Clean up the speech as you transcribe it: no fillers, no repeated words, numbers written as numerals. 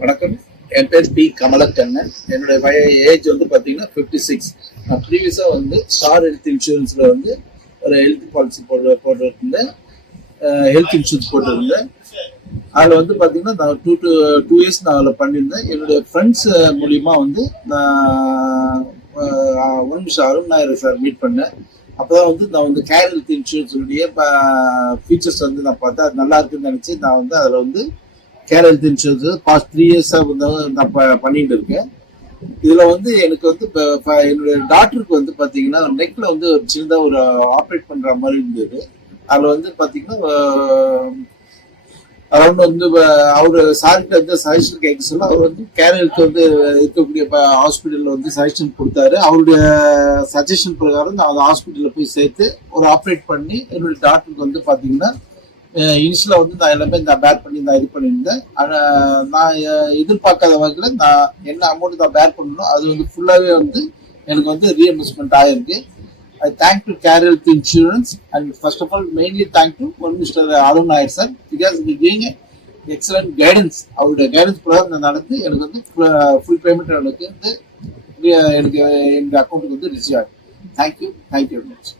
வணக்கம். என் பேர் பி கமலக்கண்ணன். என்னுடைய ஏஜ் வந்து பார்த்தீங்கன்னா 56. நான் ப்ரீவியஸாக வந்து ஸ்டார் ஹெல்த் இன்சூரன்ஸில் வந்து ஒரு ஹெல்த் பாலிசி போட்டிருந்தேன். ஹெல்த் இன்சூரன்ஸ் போட்டிருந்தேன். அதில் வந்து பார்த்தீங்கன்னா நான் டூ இயர்ஸ் நான் அதில் பண்ணியிருந்தேன். என்னுடைய ஃப்ரெண்ட்ஸ் மூலிமா வந்து நான் ஒரு நிமிஷம் அருண் நாயர் சார் மீட் பண்ணேன். அப்போதான் வந்து நான் வந்து கேர் ஹெல்த் இன்சூரன்ஸுடைய ஃபீச்சர்ஸ் வந்து நான் பார்த்தேன். அது நல்லா இருக்குன்னு நினச்சி நான் வந்து அதில் வந்து கேர் ஹெல்த் இன்சூரன்ஸ் பாஸ்ட் 3 இயர்ஸாக வந்து நான் பண்ணிட்டு இருக்கேன். இதில் வந்து எனக்கு வந்து இப்போ என்னுடைய டாக்டருக்கு வந்து பார்த்தீங்கன்னா நெக்கில் வந்து ஒரு சின்னதாக ஒரு ஆப்ரேட் பண்ணுற மாதிரி இருந்தது. அதில் வந்து பார்த்தீங்கன்னா அரௌண்ட் வந்து அவர் சார்கிட்ட வந்து சஜஷன் கேட்க சொல்ல அவர் வந்து கேர் ஹெல்த் வந்து இருக்கக்கூடிய ஹாஸ்பிட்டலில் வந்து சஜஷன் கொடுத்தாரு. அவருடைய சஜஷன் பிரகாரம் நான் அந்த ஹாஸ்பிட்டலில் போய் சேர்த்து ஒரு ஆப்ரேட் பண்ணி என்னுடைய டாக்டருக்கு வந்து பார்த்தீங்கன்னா இனிஷியலாக வந்து நான் எல்லாமே நான் பேர் பண்ணி நான் இது பண்ணியிருந்தேன். ஆனால் நான் எதிர்பார்க்காத வகையில் நான் என்ன அமௌண்ட் நான் பேர் பண்ணணும் அது வந்து ஃபுல்லாகவே வந்து எனக்கு வந்து ரீஎம்பர்ஸ்மெண்ட் ஆகிருக்கு. I thank to Care Health Insurance and first of all mainly thank to Mr. Arun Nair sir because he giving excellent guidance. அவருடைய கைடன்ஸ் பிரகாரம் நான் நடந்து எனக்கு வந்து ஃபுல் பேமெண்ட் எனக்கு வந்து எனக்கு எங்கள் அக்கௌண்ட்டுக்கு வந்து ரிசீவ் ஆகும். Thank you very much.